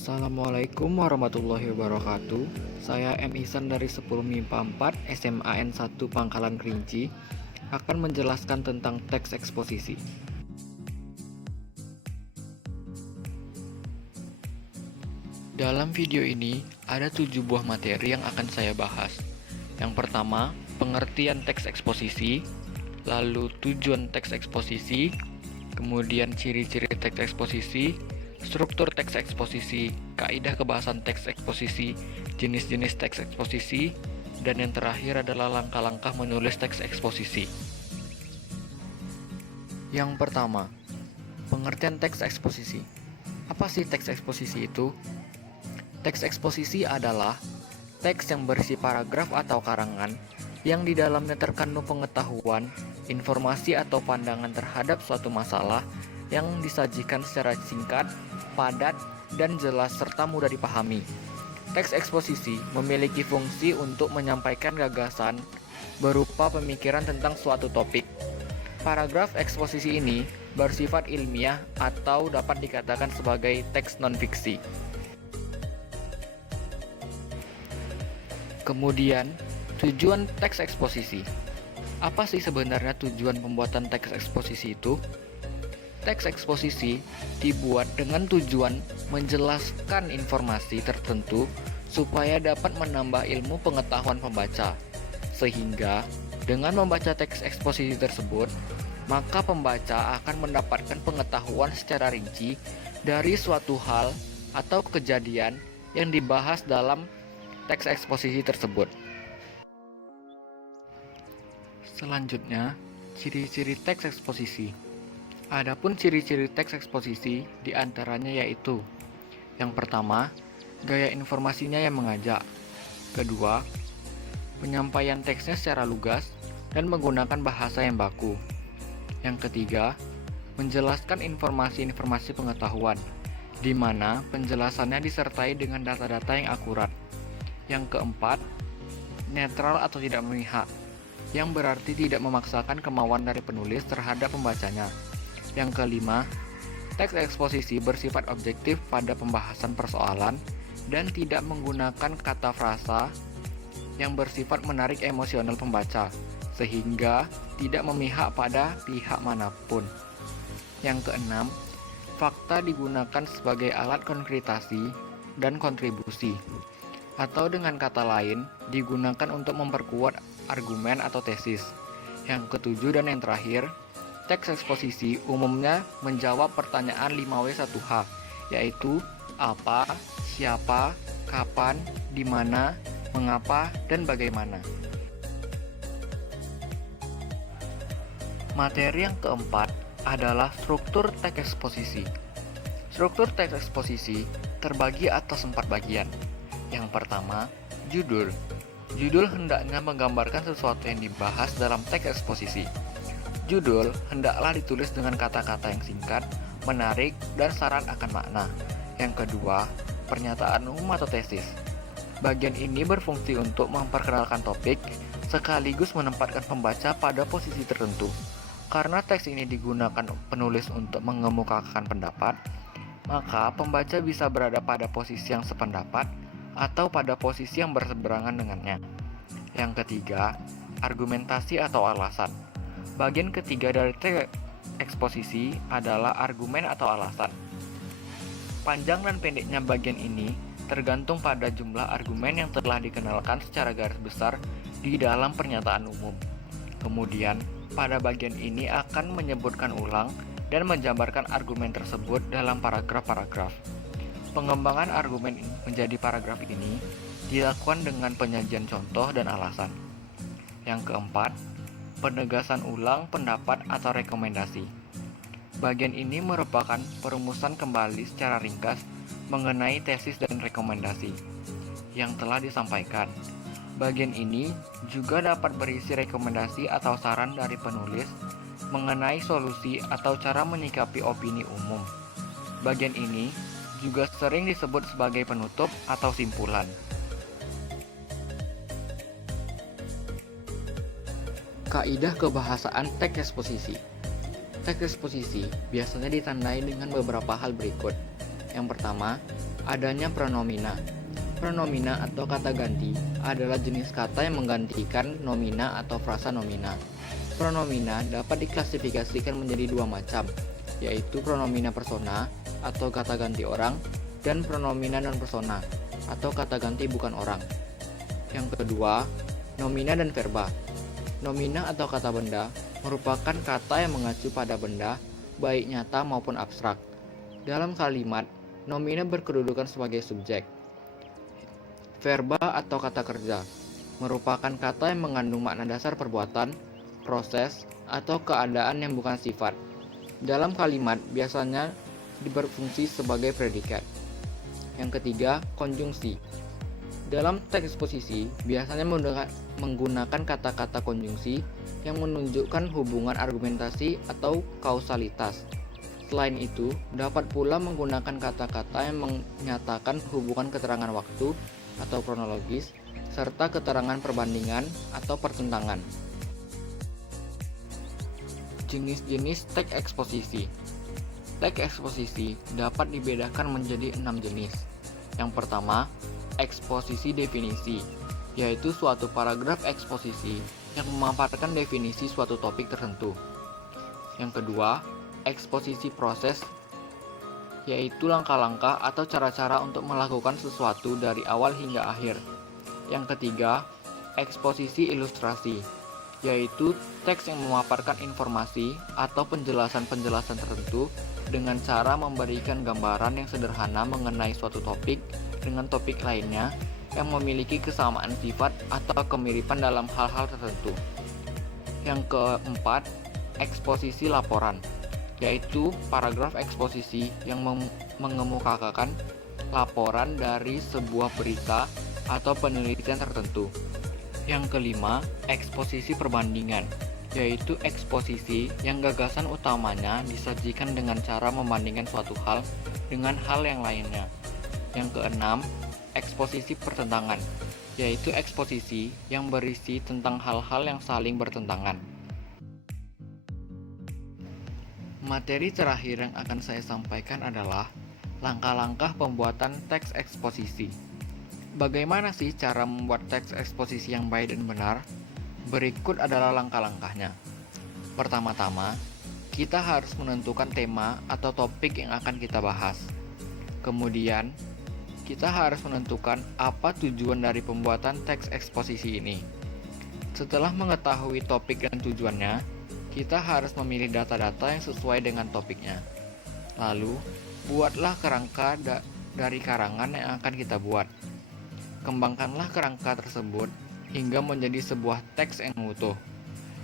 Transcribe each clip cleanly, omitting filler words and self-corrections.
Assalamualaikum warahmatullahi wabarakatuh. Saya M. Ihsan dari 10 MIPA 4 SMAN 1 Pangkalan Kerinci akan menjelaskan tentang teks eksposisi. Dalam video ini ada 7 buah materi yang akan saya bahas. Yang pertama, pengertian teks eksposisi, lalu tujuan teks eksposisi, kemudian ciri-ciri teks eksposisi, struktur teks eksposisi, kaidah kebahasan teks eksposisi, jenis-jenis teks eksposisi, dan yang terakhir adalah langkah-langkah menulis teks eksposisi. Yang pertama, pengertian teks eksposisi. Apa sih teks eksposisi itu? Teks eksposisi adalah teks yang berisi paragraf atau karangan yang di dalamnya terkandung pengetahuan, informasi atau pandangan terhadap suatu masalah yang disajikan secara singkat, padat, dan jelas serta mudah dipahami. Teks eksposisi memiliki fungsi untuk menyampaikan gagasan berupa pemikiran tentang suatu topik. Paragraf eksposisi ini bersifat ilmiah atau dapat dikatakan sebagai teks non-fiksi. Kemudian, tujuan teks eksposisi. Apa sih sebenarnya tujuan pembuatan teks eksposisi itu? Teks eksposisi dibuat dengan tujuan menjelaskan informasi tertentu supaya dapat menambah ilmu pengetahuan pembaca. Sehingga, dengan membaca teks eksposisi tersebut, maka pembaca akan mendapatkan pengetahuan secara rinci dari suatu hal atau kejadian yang dibahas dalam teks eksposisi tersebut. Selanjutnya, ciri-ciri teks eksposisi. Adapun ciri-ciri teks eksposisi diantaranya yaitu: yang pertama, gaya informasinya yang mengajak. Kedua, penyampaian teksnya secara lugas dan menggunakan bahasa yang baku. Yang ketiga, menjelaskan informasi-informasi pengetahuan, di mana penjelasannya disertai dengan data-data yang akurat. Yang keempat, netral atau tidak memihak, yang berarti tidak memaksakan kemauan dari penulis terhadap pembacanya. Yang kelima, teks eksposisi bersifat objektif pada pembahasan persoalan dan tidak menggunakan kata frasa yang bersifat menarik emosional pembaca, sehingga tidak memihak pada pihak manapun. Yang keenam, fakta digunakan sebagai alat konkretasi dan kontribusi, atau dengan kata lain, digunakan untuk memperkuat argumen atau tesis. Yang ketujuh dan yang terakhir, teks eksposisi umumnya menjawab pertanyaan 5W1H, yaitu apa, siapa, kapan, di mana, mengapa, dan bagaimana. Materi yang keempat adalah struktur teks eksposisi. Struktur teks eksposisi terbagi atas 4 bagian. Yang pertama, judul. Judul hendaknya menggambarkan sesuatu yang dibahas dalam teks eksposisi. Judul hendaklah ditulis dengan kata-kata yang singkat, menarik, dan syarat akan makna. Yang kedua, pernyataan umum atau tesis. Bagian ini berfungsi untuk memperkenalkan topik, sekaligus menempatkan pembaca pada posisi tertentu. Karena teks ini digunakan penulis untuk mengemukakan pendapat, maka pembaca bisa berada pada posisi yang sependapat atau pada posisi yang berseberangan dengannya. Yang ketiga, argumentasi atau alasan. Bagian ketiga dari teks eksposisi adalah argumen atau alasan. Panjang dan pendeknya bagian ini tergantung pada jumlah argumen yang telah dikenalkan secara garis besar di dalam pernyataan umum. Kemudian, pada bagian ini akan menyebutkan ulang dan menjabarkan argumen tersebut dalam paragraf-paragraf. Pengembangan argumen menjadi paragraf ini dilakukan dengan penyajian contoh dan alasan. Yang keempat, penegasan ulang pendapat atau rekomendasi. Bagian ini merupakan perumusan kembali secara ringkas mengenai tesis dan rekomendasi yang telah disampaikan. Bagian ini juga dapat berisi rekomendasi atau saran dari penulis mengenai solusi atau cara menyikapi opini umum. Bagian ini juga sering disebut sebagai penutup atau simpulan. Kaidah kebahasaan teks eksposisi. Teks eksposisi biasanya ditandai dengan beberapa hal berikut. Yang pertama, Adanya pronomina. Pronomina atau kata ganti adalah jenis kata yang menggantikan nomina atau frasa nomina. Pronomina dapat diklasifikasikan menjadi dua macam, yaitu pronomina persona atau kata ganti orang dan pronomina non-persona atau kata ganti bukan orang. Yang kedua, nomina dan verba. Nomina atau kata benda merupakan kata yang mengacu pada benda, baik nyata maupun abstrak. Dalam kalimat, nomina berkedudukan sebagai subjek. Verba atau kata kerja merupakan kata yang mengandung makna dasar perbuatan, proses, atau keadaan yang bukan sifat. Dalam kalimat biasanya berfungsi sebagai predikat. Yang ketiga, konjungsi. Dalam teks eksposisi biasanya menggunakan kata-kata konjungsi yang menunjukkan hubungan argumentasi atau kausalitas. Selain itu, dapat pula menggunakan kata-kata yang menyatakan hubungan keterangan waktu atau kronologis, serta keterangan perbandingan atau pertentangan. Jenis-jenis teks eksposisi. Teks eksposisi dapat dibedakan menjadi 6 jenis. Yang pertama, eksposisi definisi, yaitu suatu paragraf eksposisi yang memaparkan definisi suatu topik tertentu. Yang kedua, eksposisi proses, yaitu langkah-langkah atau cara-cara untuk melakukan sesuatu dari awal hingga akhir. Yang ketiga, eksposisi ilustrasi, yaitu teks yang memaparkan informasi atau penjelasan-penjelasan tertentu dengan cara memberikan gambaran yang sederhana mengenai suatu topik dengan topik lainnya yang memiliki kesamaan sifat atau kemiripan dalam hal-hal tertentu. Yang keempat, eksposisi laporan, yaitu paragraf eksposisi yang mengemukakan laporan dari sebuah berita atau penelitian tertentu. Yang kelima, eksposisi perbandingan, yaitu eksposisi yang gagasan utamanya disajikan dengan cara membandingkan suatu hal dengan hal yang lainnya. Yang keenam, eksposisi pertentangan, yaitu eksposisi yang berisi tentang hal-hal yang saling bertentangan. Materi terakhir yang akan saya sampaikan adalah langkah-langkah pembuatan teks eksposisi. Bagaimana sih cara membuat teks eksposisi yang baik dan benar? Berikut adalah langkah-langkahnya. Pertama-tama, kita harus menentukan tema atau topik yang akan kita bahas. Kemudian, kita harus menentukan apa tujuan dari pembuatan teks eksposisi ini. Setelah mengetahui topik dan tujuannya, kita harus memilih data-data yang sesuai dengan topiknya. Lalu, buatlah kerangka dari karangan yang akan kita buat. Kembangkanlah kerangka tersebut hingga menjadi sebuah teks yang utuh.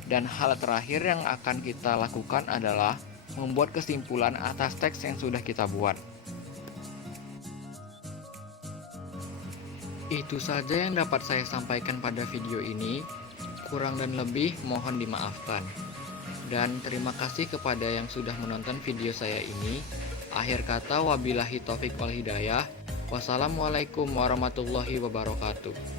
Dan hal terakhir yang akan kita lakukan adalah membuat kesimpulan atas teks yang sudah kita buat. Itu saja yang dapat saya sampaikan pada video ini. Kurang dan lebih mohon dimaafkan. Dan terima kasih kepada yang sudah menonton video saya ini. Akhir kata, wabillahi taufik wal hidayah. Wassalamualaikum warahmatullahi wabarakatuh.